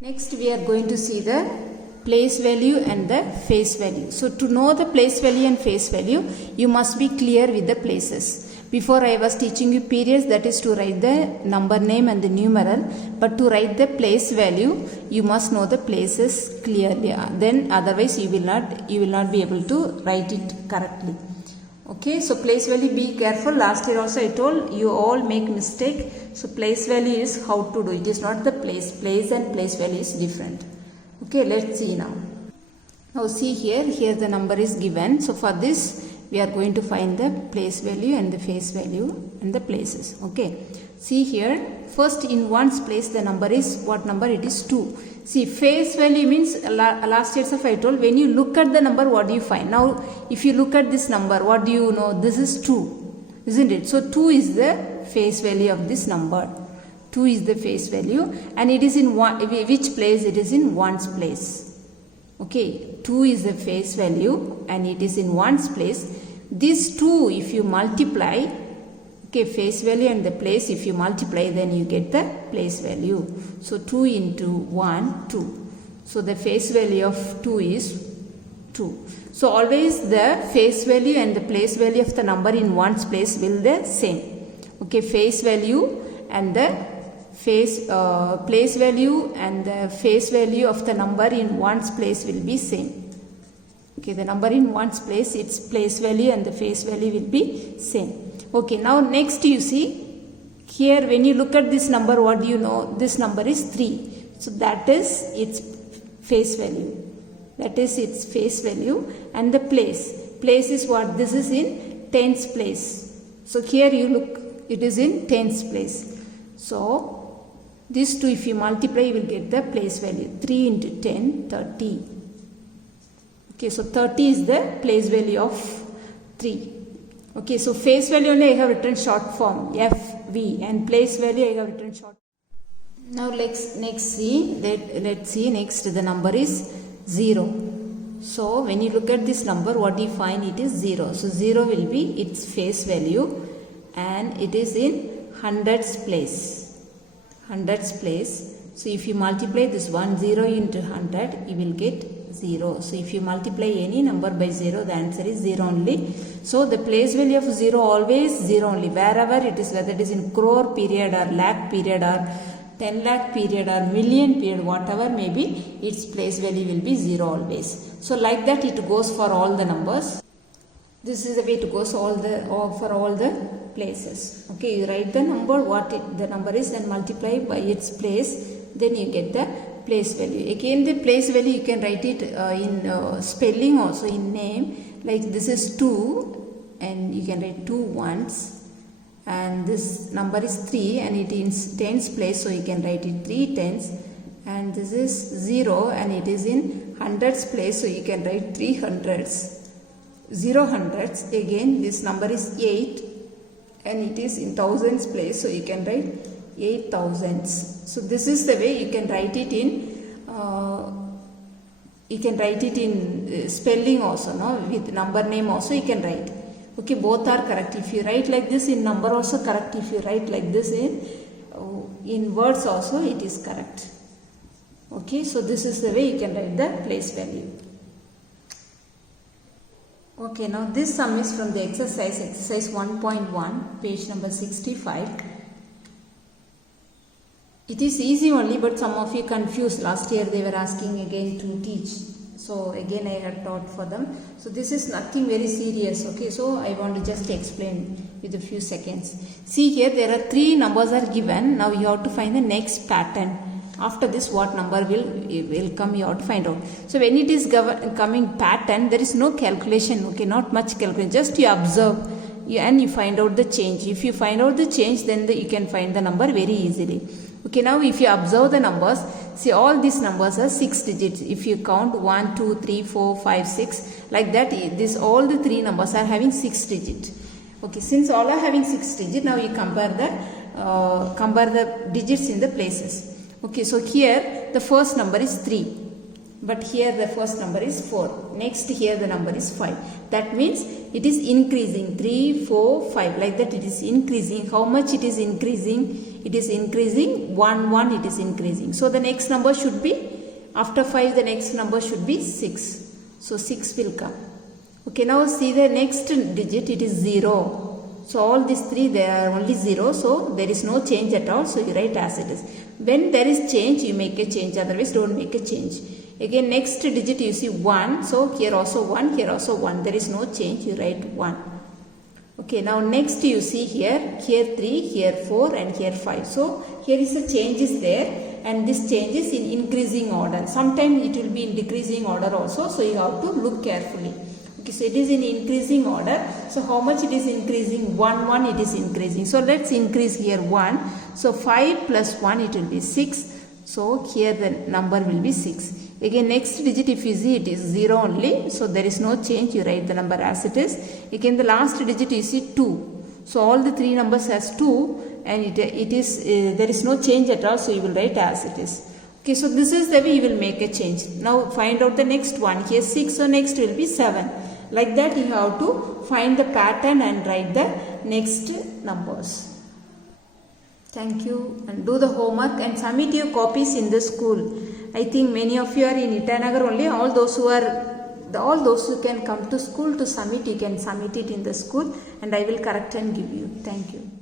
Next we are going to see the place value and the face value. So to know the place value and face value, you must be clear with the places. Before I was teaching you periods, that is to write the number name and the numeral, but to write the place value, you must know the places clearly. Then otherwise you will not be able to write it correctly. Okay, so place value, be careful. Last year also I told you all make mistake. So place value is how to do. It is not the place. Place and place value is different. Okay, let's see now. Now see here the number is given. So for this we are going to find the place value and the face value and the places. Okay, see here, first in ones place the number is what number? It is 2. See, face value means last year I told, when you look at the number, what do you find? Now if you look at this number, what do you know? This is 2, isn't it? So 2 is the face value of this number. 2 is the face value, and it is in which place? It is in ones place. Okay, 2 is the face value and it is in ones place. This 2, if you multiply, okay, face value and the place, if you multiply, then you get the place value. So 2 into 1, 2. So the face value of 2 is 2. So always the face value and the place value of the number in ones place will be the same. Okay, face value and the place value and the face value of the number in ones place will be same. Okay, the number in ones place, its place value and the face value will be same. Okay, now next you see here, when you look at this number, what do you know? This number is 3. So that is its face value. That is its face value. And the place. Place is what? This is in tens place. So here you look, it is in tens place. So these two, if you multiply, you will get the place value. 3 into 10, 30. Okay, so 30 is the place value of 3. Okay, so face value only I have written short form FV, and place value I have written short. Now let's see next the number is 0. So when you look at this number, what do you find? It is 0. So 0 will be its face value and it is in hundreds place. Hundreds place. So if you multiply this 0 into 100, you will get 0. So if you multiply any number by 0, the answer is 0 only. So the place value of 0 always 0 only. Wherever it is, whether it is in crore period or lakh period or 10 lakh period or million period, whatever may be, its place value will be 0 always. So like that it goes for all the numbers. This is the way it goes for all the places. Okay, you write the number, the number is, and multiply by its place, then you get the place value. Again, the place value you can write it in spelling also, in name, like this is 2 and you can write 2 once, and this number is 3 and it is tens place, so you can write it 3 tens, and this is 0 and it is in hundreds place, so you can write 3 hundreds. 0 hundreds, again this number is 8 and it is in thousands place, so you can write 8 thousands. So this is the way you can write it in spelling also, no? With number name also you can write. Okay, both are correct. If you write like this in number also correct. If you write like this in words also, it is correct. Okay, so this is the way you can write the place value. Okay, now this sum is from the exercise 1.1, page number 65. It is easy only, but some of you confused. Last year they were asking again to teach. So again I had taught for them. So this is nothing very serious. Okay, so I want to just explain with a few seconds. See here, there are 3 numbers are given. Now you have to find the next pattern. After this, what number will come, you have to find out. So when it is coming pattern, there is no calculation. Okay, not much calculation. Just you observe and you find out the change. If you find out the change, then you can find the number very easily. Okay, now if you observe the numbers, see all these numbers are 6 digits. If you count 1, 2, 3, 4, 5, 6, like that, all the 3 numbers are having 6 digits. Okay, since all are having 6 digits, now you compare the digits in the places. Okay, so here the first number is 3. but here the first number is 4. Next here the number is 5. That means it is increasing 3, 4, 5 like that it is increasing. How much it is increasing? It is increasing 1, 1 it is increasing. So the next number should be, after 5 the next number should be 6. So 6 will come. Okay, now see the next digit, it is 0. So all these 3 they are only 0, so there is no change at all, so you write as it is. When there is change you make a change, otherwise don't make a change. Again next digit you see 1, so here also 1, here also 1, there is no change, you write 1. Okay, now next you see here 3, here 4 and here 5. So here is a change is there, and this change is in increasing order. Sometimes it will be in decreasing order also, so you have to look carefully. Okay, so it is in increasing order. So how much it is increasing? 1, 1 it is increasing. So let's increase here 1. So 5 plus 1 it will be 6. So here the number will be 6. Again next digit if you see it is 0 only. So there is no change. You write the number as it is. Again the last digit you see 2. So all the 3 numbers has 2 and it is there is no change at all. So you will write as it is. Okay, so this is the way you will make a change. Now find out the next one. Here 6, so next will be 7. Like that you have to find the pattern and write the next numbers. Thank you, and do the homework and submit your copies in the school. I think many of you are in Itanagar only. All those who can come to school to submit, you can submit it in the school and I will correct and give you. Thank you.